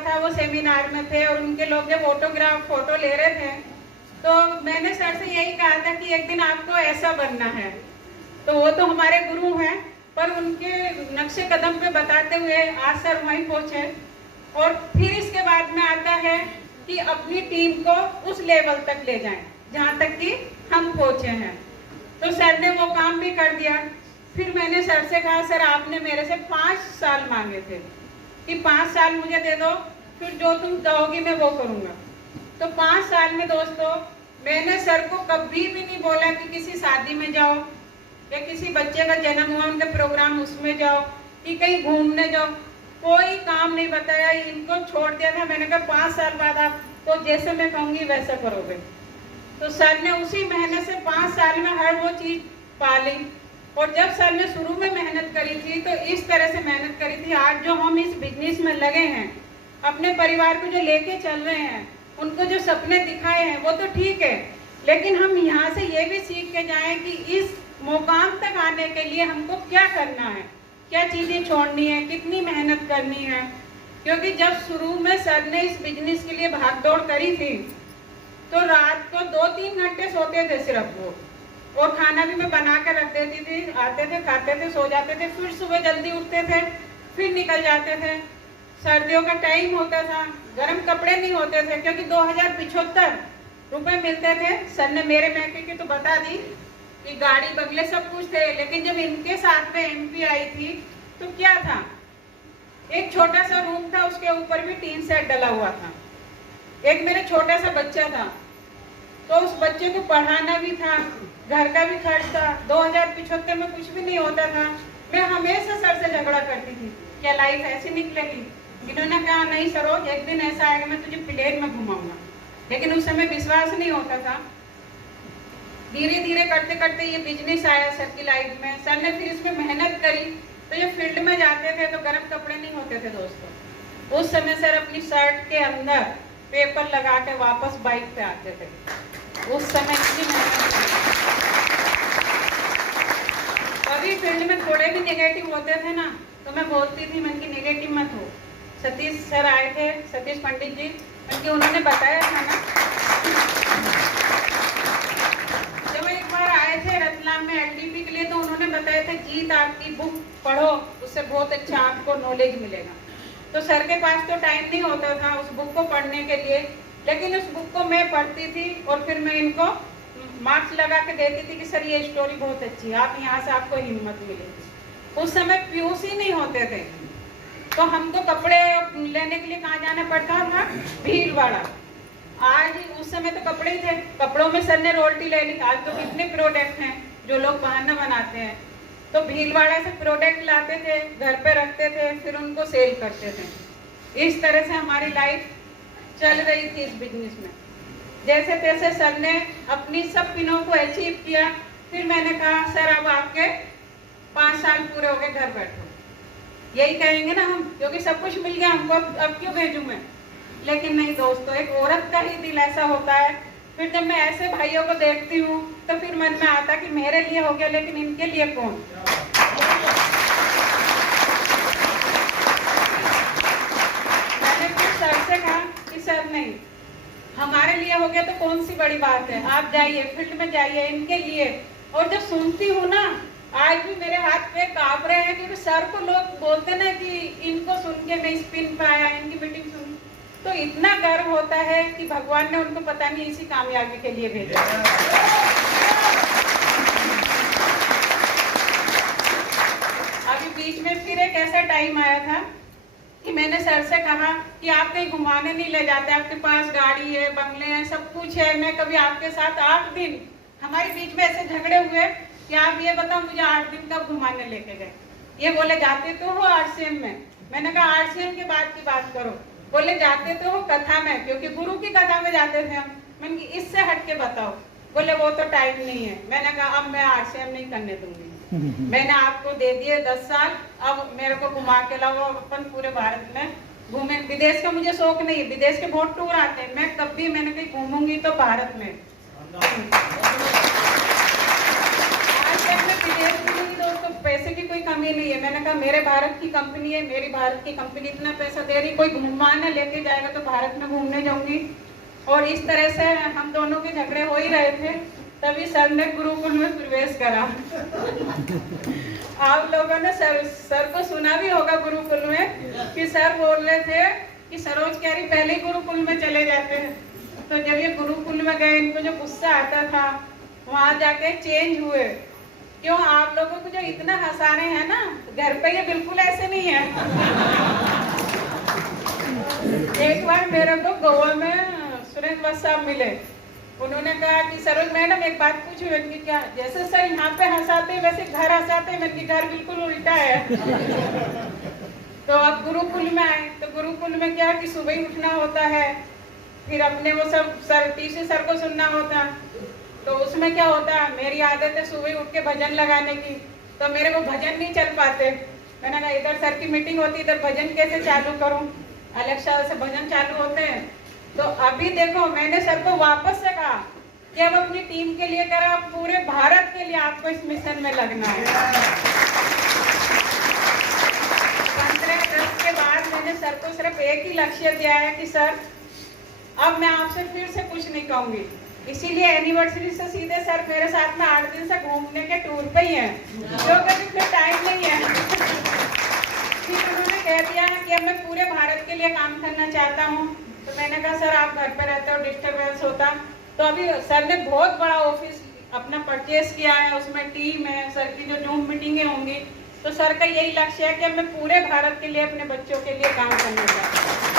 था, वो सेमिनार में थे और उनके लोग जब फोटो ले रहे थे तो मैंने सर से यही कहा था कि एक दिन आपको ऐसा बनना है। तो वो तो हमारे गुरु हैं, पर उनके नक्शे कदम पे बताते हुए आज सर वहीं पहुंचे। और फिर इसके बाद में आता है कि अपनी टीम को उस लेवल तक ले जाएं जहां तक कि हम पहुंचे हैं। तो सर ने वो काम भी कर दिया। फिर मैंने सर से कहा, सर आपने मेरे से 5 साल मांगे थे कि 5 साल मुझे दे दो, फिर जो तुम कहोगी मैं वो करूँगा। तो 5 साल में दोस्तों मैंने सर को कभी भी नहीं बोला कि किसी शादी में जाओ या किसी बच्चे का जन्म हुआ उनके प्रोग्राम उसमें जाओ कि कहीं घूमने जाओ, कोई काम नहीं बताया। इनको छोड़ दिया था। मैंने कहा 5 साल बाद आप तो जैसे मैं कहूँगी वैसा करोगे। तो सर ने उसी मेहनत से 5 साल में हर वो चीज़ पाली। और जब सर ने शुरू में मेहनत करी थी तो इस तरह से मेहनत करी थी। आज जो हम इस बिजनेस में लगे हैं, अपने परिवार को जो लेके चल रहे हैं, उनको जो सपने दिखाए हैं वो तो ठीक है, लेकिन हम यहाँ से ये भी सीख के जाएं कि इस मुकाम तक आने के लिए हमको क्या करना है, क्या चीज़ें छोड़नी है, कितनी मेहनत करनी है। क्योंकि जब शुरू में सर ने इस बिजनेस के लिए भागदौड़ करी थी तो रात को 2-3 घंटे सोते थे सिर्फ वो, और खाना भी मैं बना कर रख देती थी। आते थे, खाते थे, सो जाते थे, फिर सुबह जल्दी उठते थे, फिर निकल जाते थे। सर्दियों का टाइम होता था, गर्म कपड़े नहीं होते थे क्योंकि 2075 रुपए मिलते थे। सर ने मेरे महके की तो बता दी कि गाड़ी बंगले सब कुछ थे, लेकिन जब इनके साथ में एमपी आई थी तो क्या था, एक छोटा सा रूम था, उसके ऊपर भी टीन सेट डला हुआ था। एक मेरा छोटा सा बच्चा था, तो उस बच्चे को पढ़ाना भी था, घर का भी खर्च था। 2075 में कुछ भी नहीं होता था। मैं हमेशा सर से झगड़ा करती थी, क्या लाइफ ऐसी निकलेगी। इन्होंने कहा नहीं सरोज, एक दिन ऐसा आएगा मैं तुझे प्लेन में घुमाऊंगा, लेकिन उस समय विश्वास नहीं होता था। धीरे धीरे करते करते ये बिजनेस आया सर की लाइफ में। सर ने फिर इसमें मेहनत करी। तो ये फील्ड में जाते थे तो गर्म कपड़े नहीं होते थे दोस्तों। उस समय सर अपनी शर्ट के अंदर पेपर लगा के वापस बाइक पे आते थे। उस समय इतनी मेहनत। कभी फील्ड में थोड़े भी नेगेटिव होते थे ना तो मैं बोलती थी, मैं कि नेगेटिव मत हो। सतीश सर आए थे, सतीश पंडित जी, उनके उन्होंने बताया था ना, जब एक बार आए थे रतलाम में एलडीपी के लिए तो उन्होंने बताया था जीत आपकी बुक पढ़ो, उससे बहुत अच्छा आपको नॉलेज मिलेगा। तो सर के पास तो टाइम नहीं होता था उस बुक को पढ़ने के लिए, लेकिन उस बुक को मैं पढ़ती थी और फिर मैं इनको मार्क्स लगा के देती थी कि सर ये स्टोरी बहुत अच्छी है, आप यहाँ से आपको हिम्मत मिलेगी। उस समय पीयूष ही नहीं होते थे, तो हमको कपड़े लेने के लिए कहाँ जाना पड़ता था, भीलवाड़ा। आज उस समय तो कपड़े ही थे, कपड़ों में सर ने रोल्टी ले ली। आज तो कितने प्रोडक्ट हैं जो लोग बहाना बनाते हैं। तो भीलवाड़ा से प्रोडक्ट लाते थे, घर पे रखते थे, फिर उनको सेल करते थे। इस तरह से हमारी लाइफ चल रही थी इस बिजनेस में। जैसे तैसे सर ने अपनी सब पिनों को अचीव किया। फिर मैंने कहा सर अब आपके 5 साल पूरे हो गए, घर बैठो। यही कहेंगे ना हम, क्योंकि सब कुछ मिल गया हमको, अब क्यों भेजूं मैं। लेकिन नहीं दोस्तों, एक औरत का ही दिल ऐसा होता है। फिर जब मैं ऐसे भाइयों को देखती हूँ तो फिर मन में आता कि मेरे लिए हो गया, लेकिन इनके लिए कौन। मैंने फिर सर से कहा कि सर नहीं, हमारे लिए हो गया तो कौन सी बड़ी बात है, आप जाइए फील्ड में जाइए इनके लिए। और जब सुनती हूँ ना, आज भी मेरे हाथ पे कांप रहे हैं, क्योंकि सर को लोग बोलते ना कि इनको सुन के मैं स्पिन पे आया, इनकी मीटिंग सुन, तो इतना गर्व होता है कि भगवान ने उनको पता नहीं इसी कामयाबी के लिए भेजा। अभी बीच में फिर एक ऐसा टाइम आया था कि मैंने सर से कहा कि आप कहीं घुमाने नहीं ले जाते, आपके पास गाड़ी है, बंगले हैं, सब कुछ है, मैं कभी आपके साथ 8 दिन, हमारे बीच में ऐसे झगड़े हुए कि आप ये बताओ मुझे 8 दिन कब घुमाने लेके गए। ये बोले जाते तो हो आरसीएम में। मैंने कहा आरसीएम के बाद की बात करो। बोले जाते तो हो कथा में, क्योंकि गुरु की कथा में जाते थे हम। मैंने कहा इससे हट के बताओ। बोले वो तो टाइम नहीं है। मैंने कहा अब मैं आरसीएम नहीं करने दूंगी। मैंने आपको दे दिए 10 साल, अब मेरे को घुमा के लाओ, अपन पूरे भारत में घूमे। विदेश का मुझे शौक नहीं है, विदेश के बहुत टूर आते हैं, मैं कभी मैंने कहीं घूमूंगी तो भारत में। आज तक मैं विदेश में नहीं, दोस्तों पैसे की कोई कमी नहीं है। मैंने मैंने कहा मेरे भारत की कंपनी है, मेरी भारत की कंपनी इतना पैसा दे रही, कोई घुमाने लेके जाएगा तो भारत में घूमने जाऊंगी। और इस तरह से हम दोनों के झगड़े हो ही रहे थे, तभी सर ने गुरुकुल में प्रवेश करा। आप लोगों ने सर को सुना भी होगा गुरुकुल में कि सर बोल रहे थे कि सरोज क्यारी पहले ही गुरुकुल में चले जाते हैं। तो जब ये गुरुकुल में गए, इनको जो गुस्सा आता था, वहां जाके चेंज हुए। क्यों? आप लोगों को जो इतना हंसा रहे हैं ना, घर पे ये बिल्कुल ऐसे नहीं है। एक बार मेरे को गोवा में सुरेंद्र साहब मिले, उन्होंने कहा कि सरोज मैडम एक बात पूछूं। मैंने क्या? जैसे सर यहाँ पे हंसाते वैसे घर हंसाते। मैंने घर बिल्कुल उल्टा है। तो अब गुरुकुल में आए, तो गुरुकुल में क्या कि सुबह ही उठना होता है, फिर अपने वो सब टीसी सर को सुनना होता। तो उसमें क्या होता है, मेरी आदत है सुबह उठ के भजन लगाने की, तो मेरे को भजन नहीं चल पाते। मैंने कहा इधर सर की मीटिंग होती, इधर भजन कैसे चालू करूं? अलग से भजन चालू होते हैं। तो अभी देखो, मैंने सर को वापस से कहा कि अब अपनी टीम के लिए करा, पूरे भारत के लिए आपको इस मिशन में लगना है। 15 अगस्त के बाद मैंने सर को सिर्फ एक ही लक्ष्य दिया है कि सर अब मैं आपसे फिर से कुछ नहीं कहूंगी। इसीलिए एनिवर्सरी से सीधे सर मेरे साथ में 8 दिन से घूमने के टूर पे ही हैं, क्योंकि फिर टाइम नहीं है। फिर उन्होंने कह दिया कि अब मैं पूरे भारत के लिए काम करना चाहता हूँ। तो मैंने कहा सर आप घर पे रहते हो, डिस्टर्बेंस होता। तो अभी सर ने बहुत बड़ा ऑफिस अपना परचेस किया है, उसमें टीम है, सर की जो जूम मीटिंगें होंगी। तो सर का यही लक्ष्य है कि अब मैं पूरे भारत के लिए, अपने बच्चों के लिए काम करना चाहता हूँ।